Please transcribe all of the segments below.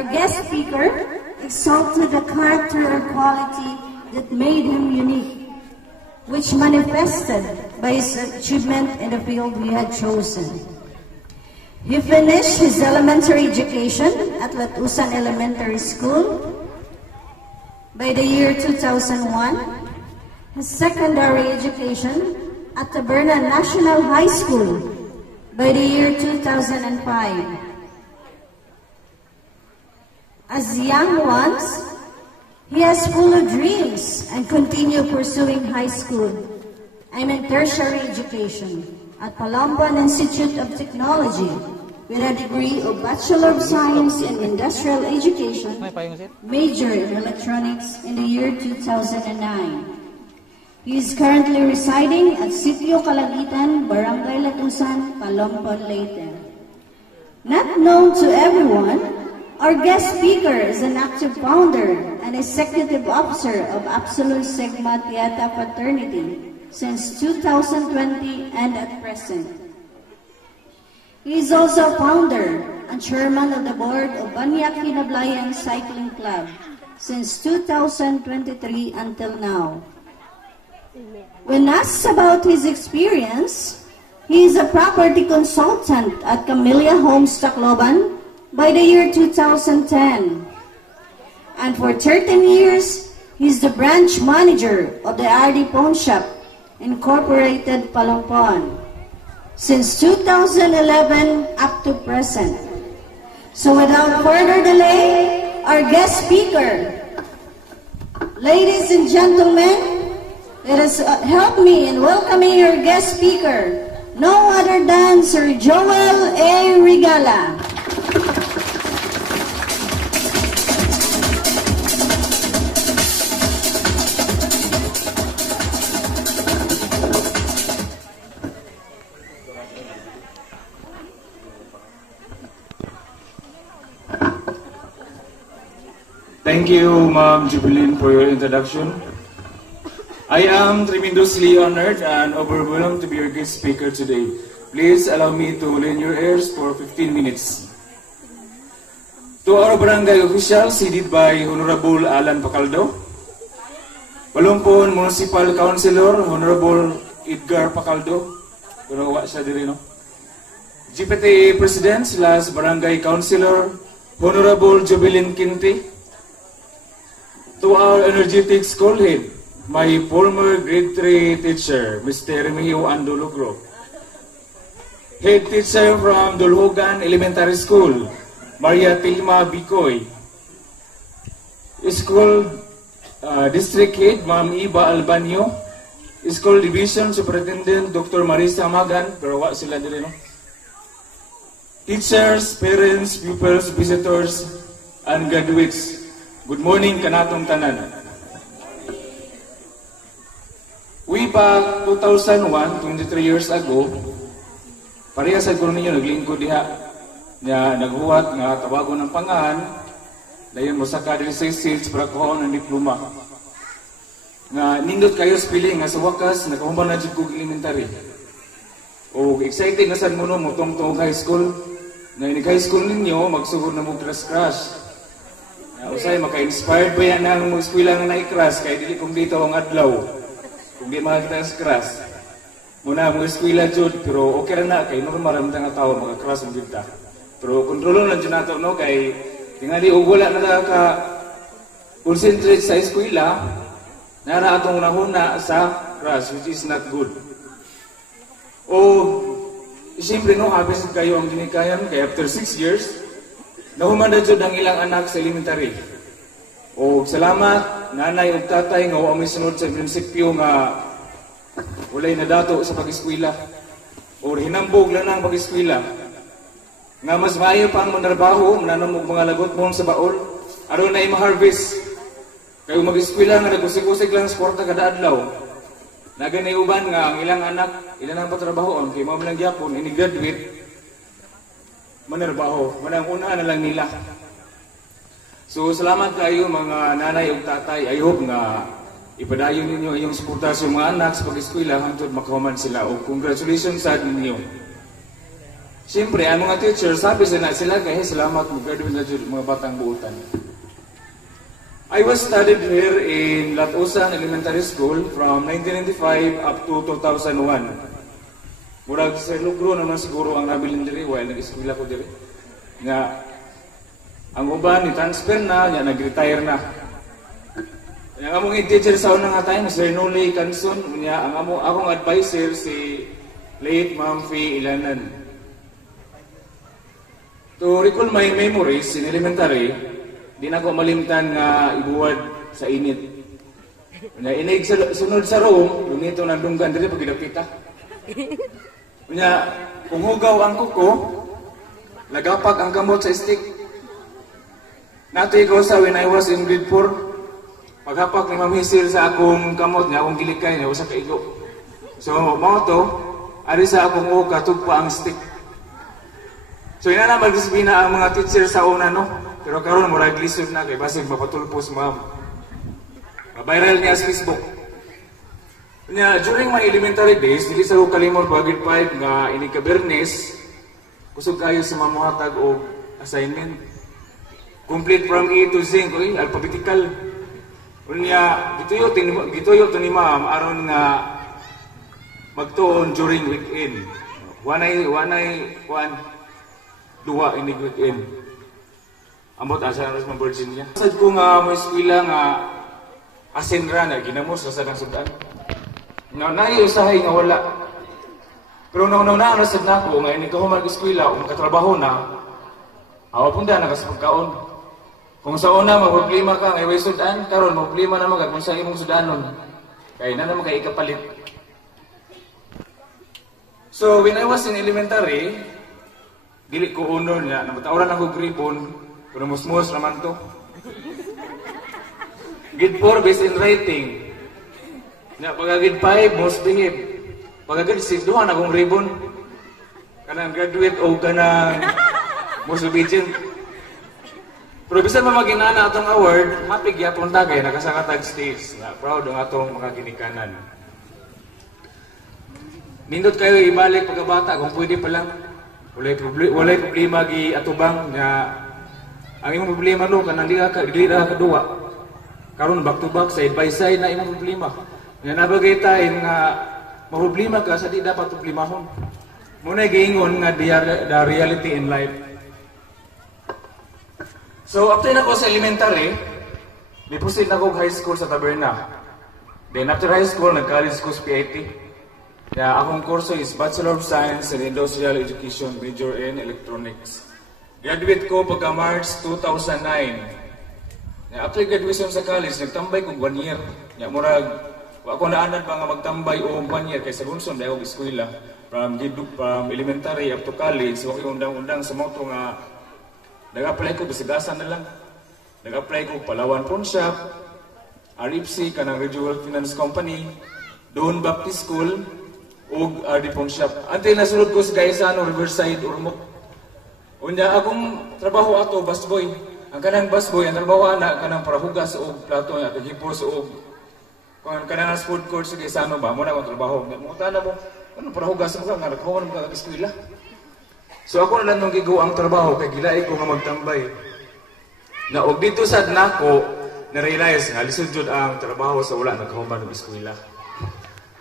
Our guest speaker exalted the character or quality that made him unique, which manifested by his achievement in the field he had chosen. He finished his elementary education at Latusan Elementary School by the year 2001, his secondary education at Taberna National High School by the year 2005. As young ones, he has full of dreams and continue pursuing high school and tertiary education at Palomban Institute of Technology with a degree of Bachelor of Science in Industrial Education, major in electronics in the year 2009. He is currently residing at Sitio Calagitan, Barangay Latusan, Palomban, Leyte. Not known to everyone, our guest speaker is an active founder and executive officer of Absolute Sigma Theta Fraternity since 2020 and at present. He is also founder and chairman of the board of Banyak Hinablayan Cycling Club since 2023 until now. When asked about his experience, he is a property consultant at Camellia Homes Tacloban by the year 2010. And for 13 years, he is the branch manager of the RD Pawn Shop, Incorporated, Palomban, since 2011 up to present. So without further delay, our guest speaker. Ladies and gentlemen, let us help me in welcoming your guest speaker, no other than Sir Joel A. Regala. Thank you, Ma'am Jubilin, for your introduction. I am tremendously honored and overwhelmed to be your guest speaker today. Please allow me to lend your ears for 15 minutes. To our barangay officials, headed by Honorable Alan Pacaldo, Palumpon Municipal Councilor, Honorable Edgar Pacaldo, pero wa siya diri, no? GPT President / Barangay Councilor, Honorable Jubilin Quinte. To our energetic school head, my former grade 3 teacher, Mr. Remigio Andolugro. Head teacher from Dulhogan Elementary School, Maria Tilma Bicoy. School District Head, Ma'am Iba Albanio. School Division Superintendent, Dr. Marisa Magan, pero wa sila dili, no? Teachers, parents, pupils, visitors, and graduates. Good morning, kanatong tanan. Way back 2001, 23 years ago, parehas sa guro ninyo naglingkod diha na naghuwat nga tawagon ng pangan, dayon mo sa kadiri sa seats para kuhaon ng diploma. Nga nindot kayo sa piling nga sa wakas nakahuman na jud kog elementary. O excited na sad mo no mo tong high school. Na in high school ninyo magsugod na mo crush. Usay maka-inspired ba yan ang mga eskwela nga na-i-crush kaya dili kung dito ang adlaw. Kung di makakita ang crush. Muna mga eskwela jud pero okay na kay normal ang mga tao maka-crush ang dito. Pero kontrolon lang dyan nato no kay tingali o wala na ka concentrate sa eskwela nara atong nahuna sa crush which is not good. O siyempre no habis kayo ang ginikayan kay after 6 years nahuman na dyan ang ilang anak sa elementary. O salamat, nanay o tatay nga wala sunod sa prinsipyo nga walay nadato sa pag-eskwela. O hinambog lang ang pag-eskwela. Nga mas maayo pa ang manarbaho, mananong mga lagot mo sa baol, aron na i-harvest. Kayo mag-eskwela nga nagusig-usig lang sa kwarta kada adlaw. Naganay uban nga ang ilang anak, ilan ang patrabahoon, kay mga lang gyapon, ini-graduate, manarbaho, manang una na lang nila. So salamat kayo mga nanay o tatay. I hope nga ipadayon ninyo iyong suporta sa mga anak sa pag-eskwela hangtod makahuman sila. O congratulations sa ninyo. Siyempre, ang mga teacher, sabi sila kaya salamat mag-graduate na dyan, mga batang buutan. I was studied here in Latusan Elementary School from 1995 up to 2001. Murag sa lugro naman siguro ang nabilin diri, while nag-eskwela ko diri. Nga, ang uban ni transfer na, nga nag-retire na. Ang among teacher sa unang nga time, Sir Noli Canson, nga ang akong advisor si late Ma'am Fee Ilanan. To recall my memories in elementary, di na ko malimtan nga ibuwad sa init. Inig sunod sa room, lumito ng dunggan, dili pag kita. Kung hugaw ang kuko, lagapag ang kamot sa stick. Nato ko sa when I was in grade 4, paghapak ni Ma'am Hisil sa akong kamot niya, akong gilikay niya, usa ka igo. So, mao to, ari sa akong uka, tugpa ang stick. So, ina na magdisipina ang mga teacher sa una, no? Pero karon murag lisod na, kay basig mapatulpos, ma'am. Viral niya sa Facebook. During my elementary days, hindi sa ko kalimot grade 5 nga ini ka Bernes, kusog kayo sa mamuhatag o assignment. Complete from A to Z, alphabetical. Unya, gituyo to ni ma'am aron nga magtuon during weekend. Duwa ini weekend. Ambot asa na sa Virginia. Sad ko nga mo eskwela nga asenra na ginamos sa sadang sudan. Naay usahay nga wala. Pero nung sad nako nga ini ko mag-eskwela o makatrabaho na, awa punda na kas pagkaon. Kung sa una magproblema ka nga way sudan, karon problema na magad kung sa imong sudanon. Kay na naman kay ikapalit. So when I was in elementary, dili ko honor niya, namatauran ako gripon, pero musmus naman to. Grade 4, based in writing. Pagka grade 5, most behave. Pagka grade 6, duha na akong ribbon. Kanang graduate o kanang most obedient. Pero bisan pa maginana atong award, happy gyapon ta kay nakasakatag stage. Proud ang atong mga ginikanan. Nindot kayo ibalik pagkabata kung pwede pa lang. Walay problema gi atubang nga ang imong problema no kanang dili ra kaduwa. Karon back to back side by side na imong problema. Nga nabagay tayo nga maproblema ka sa di dapat problemahon. Muna giingon nga the reality in life. So after na ko sa elementary, nipusin na ko high school sa Taberna. Then after high school, nag-college ko sa PIT. Akong kurso is Bachelor of Science in Industrial Education, major in Electronics. Graduate ko pagka March 2009. After graduation sa college, nagtambay ko 1 year. Murag, ako naanan pa nga magtambay o 1 year kaysa Gunson, dahil ako eskwela. From elementary up to college, okay undang-undang sa moto nga nag-apply ko, basigasan na lang. Nag-apply ko Palawan Pawn Shop, RFC, kanang Regional Finance Company, Doon Baptist School, o RD Pawn Shop. Until nasunod ko sa Gaisano, Riverside, Urmok. Unya, akong trabaho ato, busboy. Ang kanang busboy, ang trabaho na, kanang parahugas o plato niya, tagipos o kanang food court sa Gaisano ba, muna akong trabaho. Mga mo, ano parahugas mo ka, nga nagkawan mo ka eskwela. So ako na lang nung gigo ang trabaho, kay gilay ko nga magtambay. Na og dito sad nako, na-realize nga, lisod jud ang trabaho sa wala nagkahuman ng eskwela.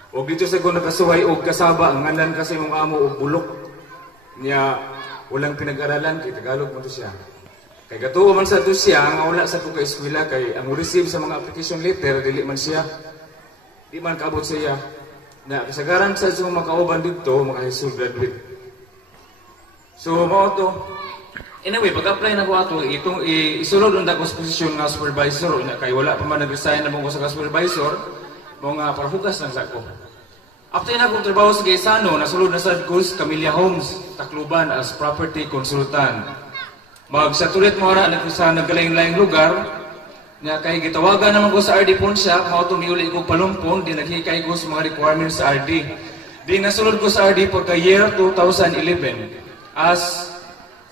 O dito sa kung nakasuway o kasaba, ang ngalan kasi mong amo o bulok niya walang pinag-aralan, kay Tagalog mo to siya. Kay gatuo man sa to siya, nga wala sa pagka-eskwela, kay ang receive sa mga application letter, dili man siya, di man kaabot siya. Na kasagaran sa mga makauban dito, mga high school graduate. So, mao to. Anyway, pag-apply na ko ato, itong isulod ang dakos posisyon nga supervisor, kay wala pa man nag-resign na mo sa supervisor, mga parahugas lang sa ako. After na akong trabaho sa Gaisano, nasulod na sa Camellia Homes, Tacloban as property consultant. Magsatulit mo na sa nagkalaing-laing lugar, nga kay gitawagan naman ko sa RD Pawn Shop, mao tumiuli ko palumpon, di naghikay ko sa mga requirements sa RD. Di nasulod ko sa RD pagka year 2011 as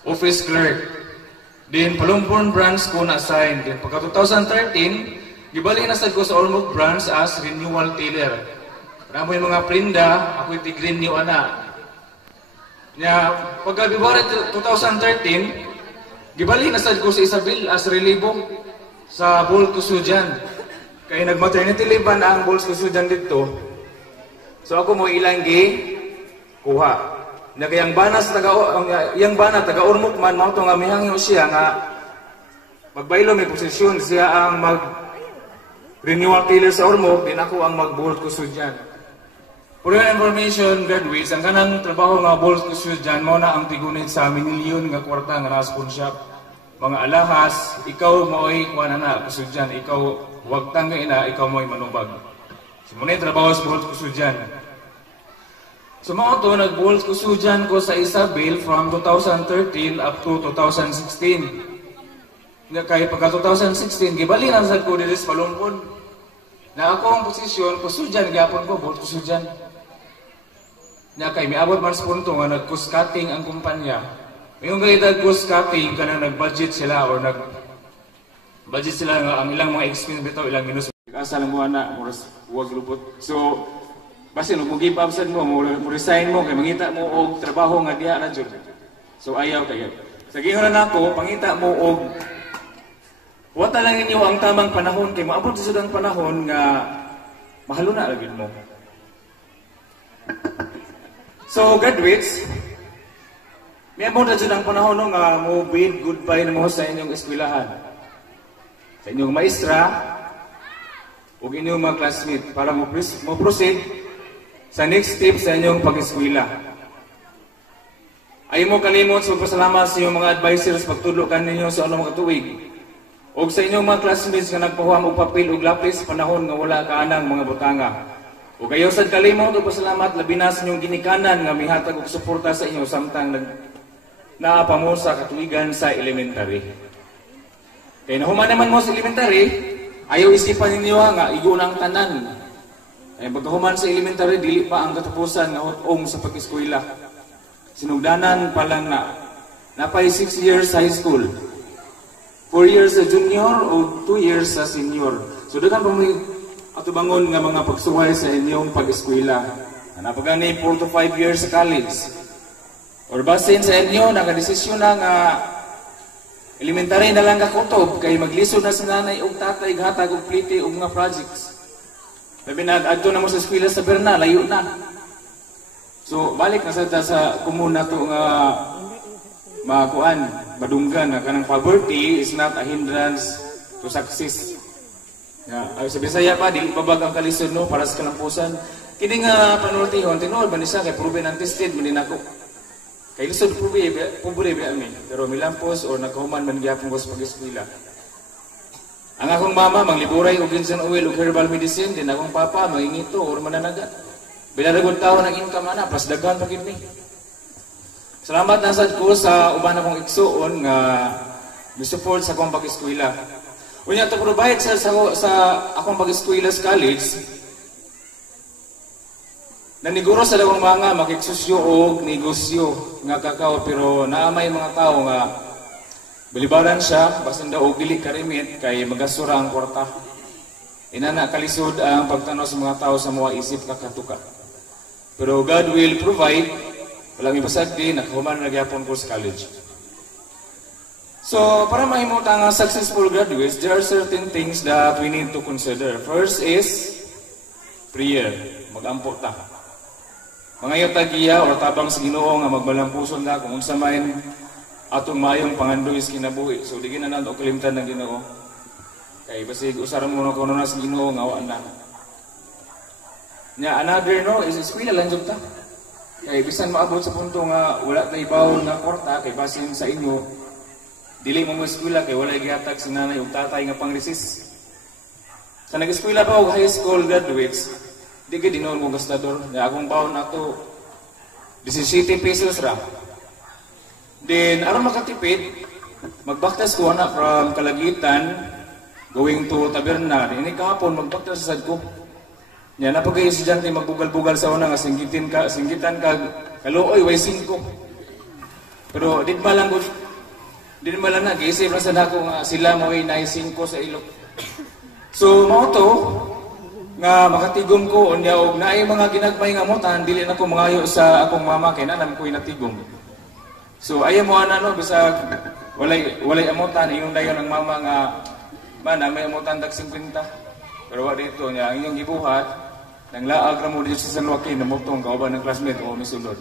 office clerk. Din palumpon branch ko na-assign. Din pagka 2013, gibalik na sad ko sa Ormoc branch as renewal teller. Para mo yung mga prinda, ako iti-renew ana. Nya pagka February 2013, gibali na sad ko sa Isabel as relibo sa Bolt Kusujan. Kay nag-maternity leave ba na ang Bolt Kusujan dito. So ako mo ilang kuha. Nya kayang bana sa yang bana taga Ormoc man mao to nga mihangyo siya nga magbaylo may posisyon siya ang mag renewal killer sa Ormoc, din ako ang mag-Bolt Kusujan. For your information, graduates, ang kanang trabaho nga Bolt Kusujan mo na ang tigunit sa minilyon nga kwarta nga na-sponsor. Mga alahas, ikaw mo'y kuha na Kusujan, ikaw huwag tanggay na, ikaw mo'y manubag. So muna yung trabaho sa Bolt Kusujan. So mga ito, nag-Bolt Kusujan ko sa Isabel from 2013 up to 2016. Kaya pagka 2016, gibali na sa ko dito sa Palumpon. Na ako ang posisyon, Kusujan, gyapon ko, Bolt Kusujan. Na kay may abot man sa punto nga nag-cost cutting ang kumpanya. Mayroong kayo nag-cost cutting ka na nag-budget sila or nag-budget sila nga ang ilang mga expense bitaw, ilang minus. Asa lang mo na, huwag lupot. So, basta nung give up sad mo resign mo, kay mangita mo og trabaho nga diha na jud. So ayaw kayo. Sa giingnan nako, pangita mo og wata lang ninyo ang tamang panahon kay maabot sa ang panahon nga mahalo na lagid mo. So graduates, may abot na ang panahon nga mo bid goodbye na mo sa inyong eskwelahan. Sa inyong maestra ug inyong mga classmate para mo proceed sa next step sa inyong pag-eskwela. Ay mo kalimot sa pasalamat sa inyong mga advisors pagtudlo kaninyo sa anong mga tuig. O sa inyong mga classmates nga nagpahuam og papel ug lapis panahon nga wala kaanang mga butanga. O kayo sad kalimot ug pasalamat labi na sa inyong ginikanan nga mihatag og suporta sa inyo samtang naapa mo sa katuigan sa elementary. Kaya nahuman naman mo sa elementary, ayaw isipan ninyo nga igo ng tanan. Ay pagkahuman sa elementary, dili pa ang katapusan nga hotong sa pag-eskwela. Sinugdanan pa lang na napay 6 years high school. 4 years sa junior o 2 years sa senior. So dagan pa may atubangon nga mga pagsuway sa inyong pag-eskwela. Napagani 4 to 5 years sa college. Or basin sa inyo, nakadesisyon na nga elementary na lang kakutob kay maglisod na sa nanay o tatay hatag og plite og mga projects. Labi na adto na mo sa eskwela sa Berna, layo na. So balik na sa komuna to nga madunggan na kanang poverty is not a hindrance to success. Ay sa Bisaya pa dili babag ang kalisod no para sa kalampusan. Kini nga panultihon tinuod man isa kay proven and tested man din ako. Kay lisod pobre ba ami pero milampos or nakahuman man gyapon ko sa pag-eskwela. Ang akong mama mangliburay og ginseng oil ug herbal medicine, din akong papa mangingito or mananaga. Bilaragod tawo ng income ana plus daghan pa gid ni. Salamat na sad ko sa uban akong igsuon nga mi-support sa akong pag-eskwela. Unya to provide sa akong pag-eskwela sa college. Naniguro sa dalawang mga makiksosyo o negosyo nga kakao pero naamay mga tao nga bilibaran siya basin daw og dili karimit kay magasura ang kwarta. Inana kalisod ang pagtanaw sa mga tao sa mga isip kakatuka. Pero God will provide. Walang ibasagdi, nakahuman na gyapon ko sa college. So, para mahimut ang successful graduates, there are certain things that we need to consider. First is prayer. Mag-ampo ta. Mga tagiya o tabang sa Ginoo nga magmalampuson na kung unsa man atong mayong pangandoy sa kinabuhi. So, digin na nato kalimtan ng Ginoo. Kay basig usaran mo na kuno na sa Ginoo nga wa na. Nya another no is eskwela lang jud ta. Kay bisan maabot sa punto nga wala tay bawon nga kwarta kay basin sa inyo dili mo eskwela kay wala gihatag si nanay ug tatay nga pang-resist. Sa nag-eskwela pa og high school graduates, di gid dinon mo gastador. Nga akong bawon nato 17 pesos ra. Then aron makatipid, magbaktas ko na from Kalagitan going to Taberna. Ini kahapon magbaktas sad ko. Nya napagay estudyante magbugal-bugal sa una nga singgitan ka kaluoy way 5. Pero di ba lang na giisip na sa dako nga sila mo ay 5 sa ilok. So mao to nga makatigom ko unya og naay mga ginagmay nga mutan dili na ko mangayo sa akong mama kay nanam ko'y natigom. So ayaw mo no bisag walay amutan inyong dayon ang mama nga man may amutan dag 50. Pero wa dito nya inyong gibuhat nang laag ra mo dito sa San Joaquin namutong kauban ng classmate o misulod.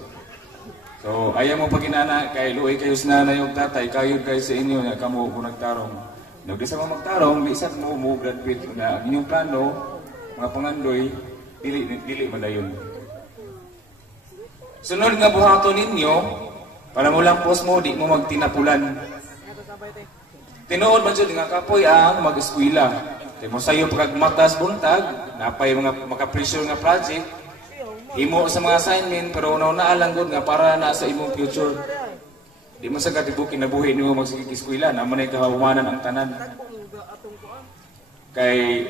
So ayaw mo paginana kay luoy kayo sa nanay ug tatay kayod kay sa inyo nga kamo kung nagtarong. Nagdi sa mga magtarong bisan mo graduate na inyong plano mga pangandoy, dili madayon. Sunod nga buhaton ninyo, para mo lang post mo, di mo magtinapulan. Tinuod man dyan nga kapoy ang mag-eskwela. Di mo sayo pagmatas buntag, napay mga makapressure nga project, himo sa mga assignment, pero una-una good nga para na sa imong future. Di mo sa katibukin na buhay niyo magsigig-eskwela, naman ay kahawanan ang tanan. Kay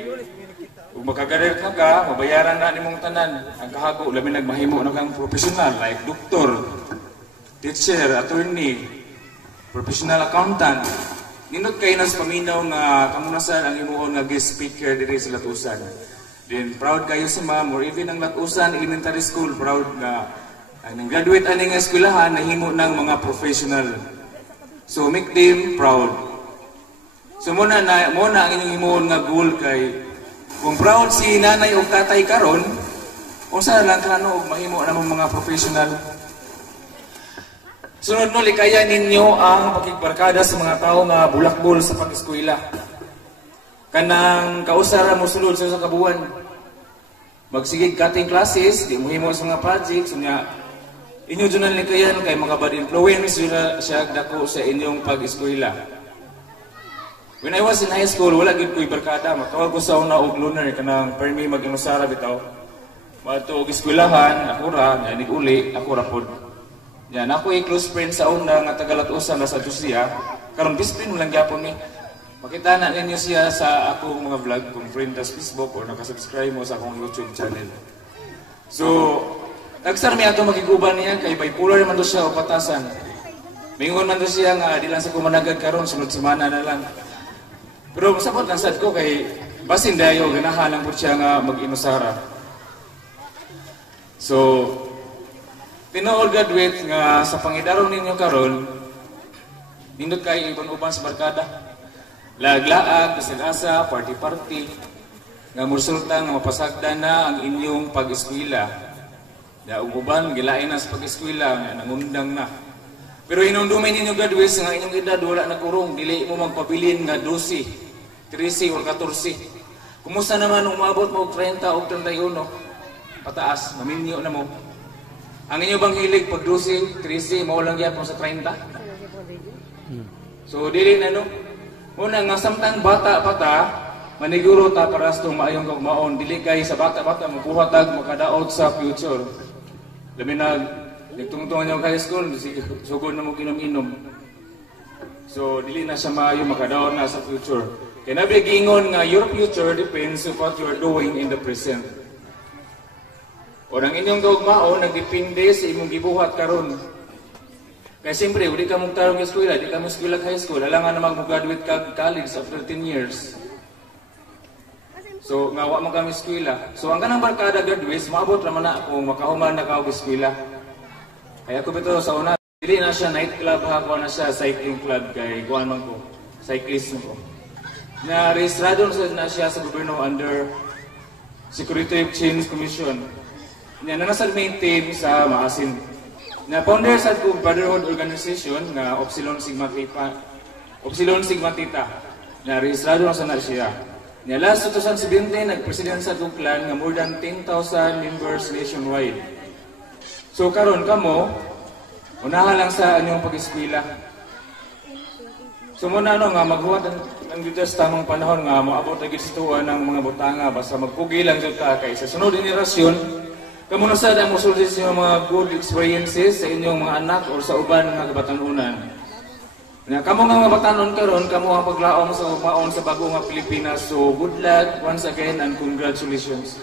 kung makagarir ka, mabayaran na nimong tanan. Ang kahago, labi nagmahimo na kang professional like doktor, teacher, attorney, professional accountant. Ninot kayo na sa paminaw nga kamunasan ang imuon nga guest speaker diri sa Latusan. Then proud kayo sa ma'am or even ang Latusan Elementary School, proud nga ang graduate ani nga eskwelahan nahimo ng mga professional. So make them proud. So muna ang inyong imuon nga goal kay kung proud si nanay o tatay karon, usa lang klano og mahimo namang mga professional. Sunod no likaya ninyo ang pakigbarkada sa mga tawo nga bulakbol sa pag-eskwela. Kanang kausara mo sulod sa kabuan. Magsigig cutting classes, di mo himo sa mga projects nya inyo junan likayan kay mga bad influence siya dako sa inyong pag-eskwela. When I was in high school, wala gid ko'y barkada. Matawag ko sa una og lunar kanang permi mag-inusara bitaw. Mato og eskwelahan, ako ra, nig uli, ako ra pod. Yan, ako ay close friend sa una nga taga-Latusan na sa Lucia. Karon best friend mo lang gyapon mi. Makita na ninyo siya sa akong mga vlog kung friend sa Facebook or nakasubscribe mo sa akong YouTube channel. So, nagsar mi ato magiguban niya kay bipolar man do siya o patasan. Mingon man do siya nga di lang sa kumanagad karon sunod semana na lang. Pero masabot lang sad ko kay basin dayo ganahan lang po siya nga mag-inusara. So, tinuod graduate nga sa pangidarong ninyo karon, nindot kayo ibang-ubang sa barkada. Laglaag, kasag-asa, party-party, nga mursulta nga mapasagdan na ang inyong pag-eskwela. Da uban gilain na sa pag-eskwela nga nangundang na. Pero hinumdumay ninyo graduates nga inyong edad wala nagkurong, dili mo magpabilin nga 12. 13 o 14. Kumusta naman umabot mo 30 o 31? Pataas, maminyo na mo. Ang inyo bang hilig pag 12, 13, maulang yan po sa 30? So, dili na no? Una nga samtang bata pa ta, maniguro ta para sa itong maayong kagmaon. Dili kay sa bata-bata, mabuhatag, makadaot sa future. Labi na, nagtungtungan niyo high school, sugod na mo kinom-inom. So, dili na siya maayong makadaot na sa future. Kaya nabigingon nga your future depends on what you are doing in the present. O ang inyong kaugmaon, nagdepende sa imong gibuhat karon. Kaya siyempre, hindi ka mong tarong eskwela, hindi ka mong eskwela high school, halangan na mag-graduate ka college after 10 years. So, ngawa mo kami eskwela. So, ang kanang barkada graduates, maabot naman na kung makahuman na ka og eskwela. Kaya ako bito sa una, hindi na siya nightclub, hakuha na siya cycling club kay kuhan man ko, cyclist mo ko. Na-rehistrado na siya sa gobyerno under Security Exchange Commission. Na nasal maintain sa Maasin. Na founder sa Brotherhood Organization na Upsilon Sigma Theta. Na-rehistrado na siya. Na last 2017, nag-president sa clan nga more than 10,000 members nationwide. So karon kamo, unahan lang sa anyong pag-eskwela. So muna nga maghuwat ang dito sa tamang panahon nga maabot na gistuan ng mga butanga basta magpugi lang dito kay sa sunod generasyon kamo na sad ang musulti sa mga good experiences sa inyong mga anak o sa uban nga kabatanunan. Na kamo nga batanon karon kamo ang paglaom sa maon sa bago nga Pilipinas. So good luck once again and congratulations.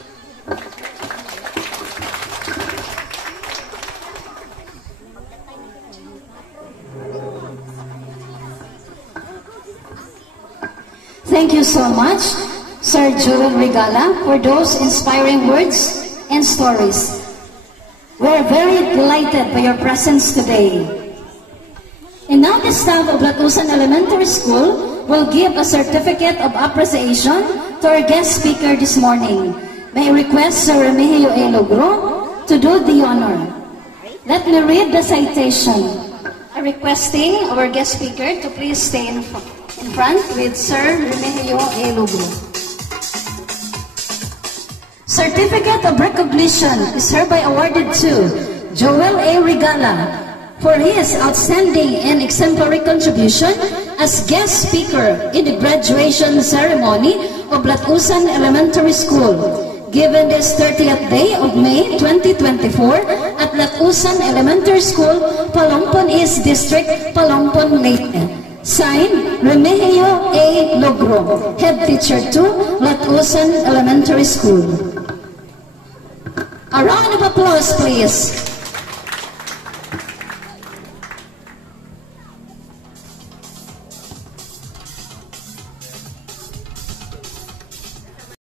Thank you so much. Sir Joel Regala, for those inspiring words and stories. We're very delighted by your presence today. And now the staff of Latusan Elementary School will give a certificate of appreciation to our guest speaker this morning. May I request Sir Remigio A. Logro to do the honor. Let me read the citation. Requesting our guest speaker to please stay in front with Sir Remigio A. Logro. Certificate of recognition is hereby awarded to Joel A. Regala for his outstanding and exemplary contribution as guest speaker in the graduation ceremony of Latusan Elementary School, given this 30th day of May 2024 at Latusan Elementary School, Palompon East District, Palompon, Leyte. Signed, Remigio A. Logro, Head Teacher 2, Latusan Elementary School. A round of applause, please.